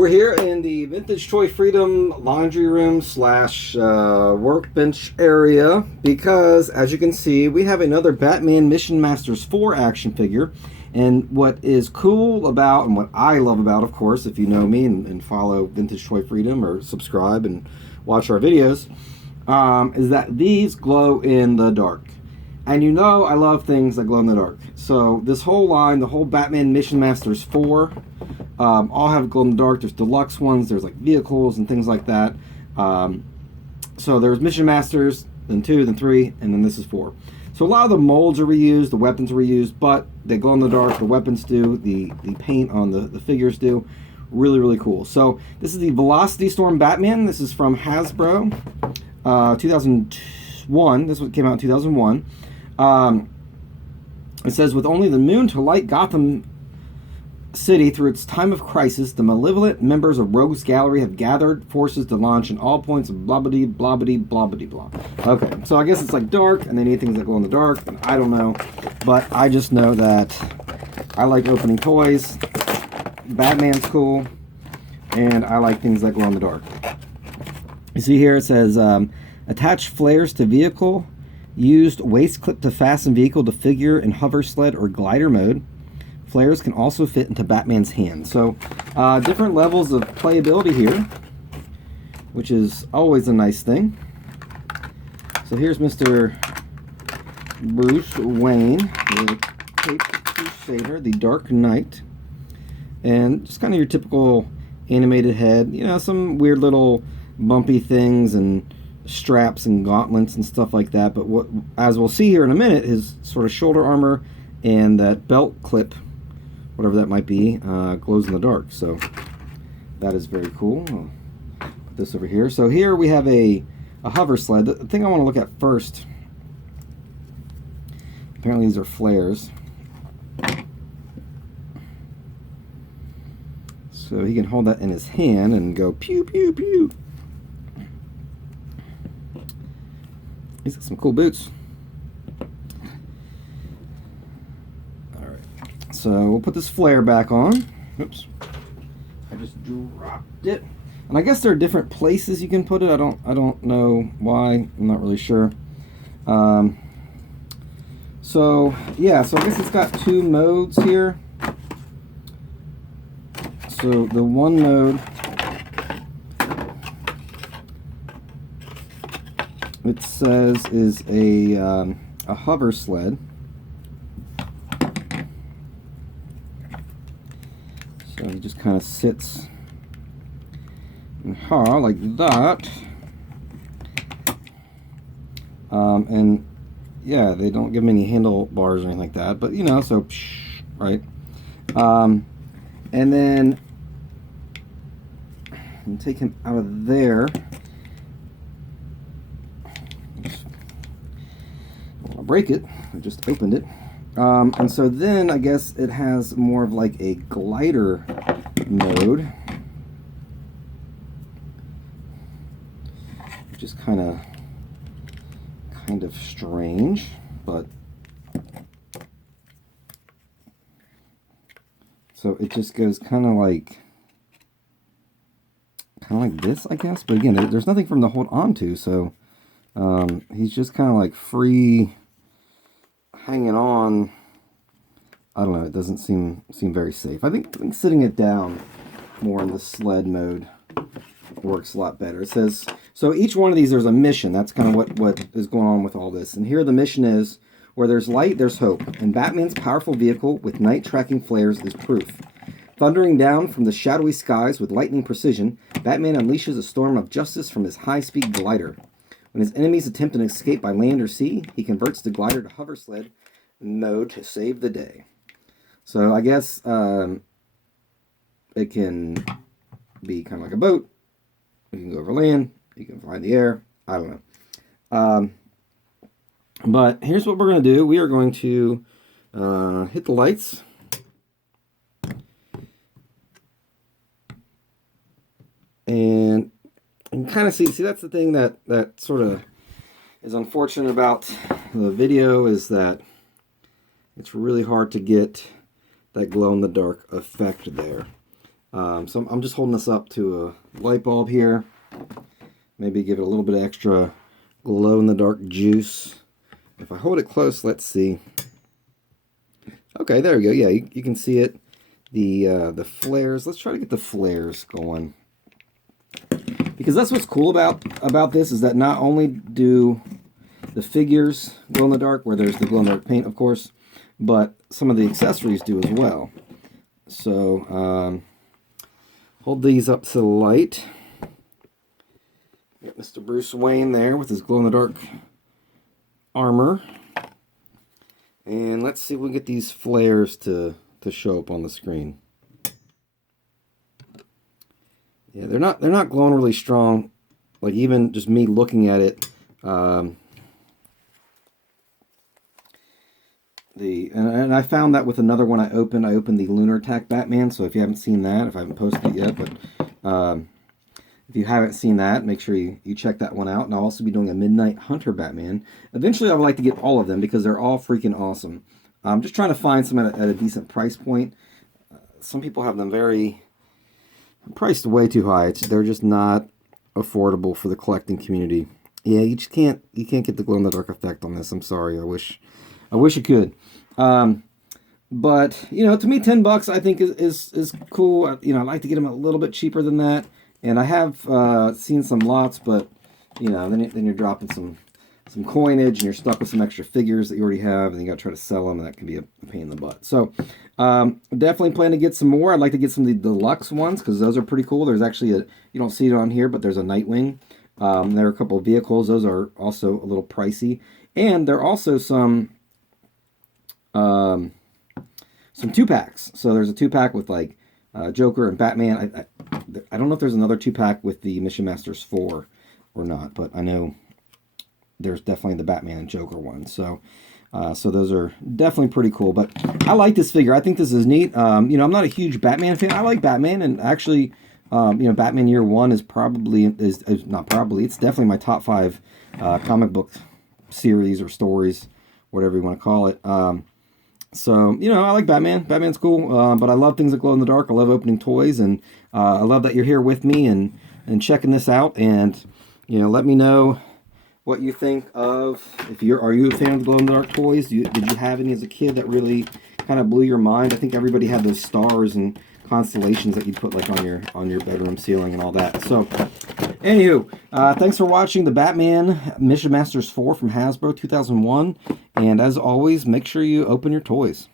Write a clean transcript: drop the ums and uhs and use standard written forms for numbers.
We're here in the Vintage Toy Freedom laundry room slash workbench area because, as you can see, we have another Batman Mission Masters 4 action figure. And what is cool about, and what I love about, of course, if you know me and follow Vintage Toy Freedom or subscribe and watch our videos, is that these glow in the dark. And you know I love things that glow in the dark. So this whole line, the whole Batman Mission Masters 4, all have glow in the dark. There's deluxe ones, there's like vehicles and things like that. So there's Mission Masters, then 2, then 3, and then this is 4. So a lot of the molds are reused, the weapons are reused, but they glow in the dark, the weapons do, the paint on the figures do. Really, really cool. So this is the Velocity Storm Batman. This is from Hasbro, 2001. This one came out in 2001. It says, with only the moon to light Gotham City through its time of crisis, the malevolent members of Rogue's Gallery have gathered forces to launch in all points of blobbity, blobbity, blobbity, blah. Okay, so I guess it's like dark, and they need things that glow in the dark, and I don't know. But I just know that I like opening toys. Batman's cool, and I like things that glow in the dark. You see here it says, attach flares to vehicle, used waist clip to fasten vehicle to figure in hover sled or glider mode. Flares can also fit into Batman's hand. So different levels of playability here, which is always a nice thing. So here's Mr. Bruce Wayne, the Caped Crusader, the Dark Knight. And just kind of your typical animated head. You know, some weird little bumpy things and straps and gauntlets and stuff like that. But what, as we'll see here in a minute, his sort of shoulder armor and that belt clip, whatever that might be, glows in the dark. So that is very cool. I'll put this over here. So here we have a hover sled. The thing I want to look at first, apparently these are flares. So he can hold that in his hand and go pew, pew, pew. He's got some cool boots. Alright, so we'll put this flare back on. Oops. I just dropped it. And I guess there are different places you can put it. I don't know why. I'm not really sure. So yeah, so I guess it's got 2 modes here. So the one mode, it says, is a hover sled. So he just kind of sits in like that. And yeah, they don't give him any handlebars or anything like that, but you know, so right. And then take him out of there. I want to break it. I just opened it. And so then I guess it has more of like a glider mode, which is kind of strange, but so it just goes kind of like this, I guess. But again, there's nothing for him to hold on to, so he's just kind of like free hanging on. I don't know, it doesn't seem very safe. I think sitting it down more in the sled mode works a lot better. It says, so each one of these, there's a mission. That's kind of what is going on with all this. And here the mission is, where there's light, there's hope. And Batman's powerful vehicle with night tracking flares is proof. Thundering down from the shadowy skies with lightning precision, Batman unleashes a storm of justice from his high-speed glider. When his enemies attempt an escape by land or sea, he converts the glider to hover sled mode to save the day. So I guess it can be kind of like a boat. You can go over land. You can fly in the air. I don't know. But here's what we're going to do. We are going to hit the lights. And you can kind of see that's the thing that sort of is unfortunate about the video, is that it's really hard to get that glow in the dark effect there. So I'm just holding this up to a light bulb here. Maybe give it a little bit of extra glow-in-the-dark juice. If I hold it close, let's see. Okay, there we go. Yeah, you can see it. The flares. Let's try to get the flares going. Because that's what's cool about this, is that not only do the figures glow in the dark, where there's the glow in the dark paint, of course, but some of the accessories do as well. So hold these up to the light. Got Mr. Bruce Wayne there with his glow in the dark armor, and let's see if we can get these flares to show up on the screen. Yeah, they're not glowing really strong. Like, even just me looking at it, and I found that with another one I opened the Lunar Attack Batman. So if you haven't seen that, if I haven't posted it yet, but if you haven't seen that, make sure you check that one out. And I'll also be doing a Midnight Hunter Batman. Eventually, I would like to get all of them because they're all freaking awesome. I'm just trying to find some at a decent price point. Some people have them priced way too high. They're just not affordable for the collecting community. Yeah, you just can't get the glow in the dark effect on this. I'm sorry. I wish you could. But to me, $10 I think is cool. I'd like to get them a little bit cheaper than that. And I have seen some lots, but then you're dropping some coinage, and you're stuck with some extra figures that you already have, and you got to try to sell them, and that can be a pain in the butt. So definitely plan to get some more. I'd like to get some of the deluxe ones because those are pretty cool. There's actually you don't see it on here, but there's a Nightwing. There are a couple of vehicles. Those are also a little pricey, and there are also some 2-packs. So there's a 2-pack with like Joker and Batman. I don't know if there's another 2-pack with the Mission Masters 4 or not, but I know there's definitely the Batman and Joker one. So those are definitely pretty cool. But I like this figure. I think this is neat. I'm not a huge Batman fan. I like Batman, and actually, Batman Year One is not probably. It's definitely my top 5 comic book series or stories, whatever you want to call it. So, I like Batman. Batman's cool, but I love things that glow in the dark. I love opening toys, and I love that you're here with me and checking this out. And, let me know what you think of, are you a fan of the glow in the dark toys? Did you have any as a kid that really kind of blew your mind? I think everybody had those stars and constellations that you put like on your bedroom ceiling and all that. So, anywho, thanks for watching the Batman Mission Masters 4 from Hasbro 2001. And as always, make sure you open your toys.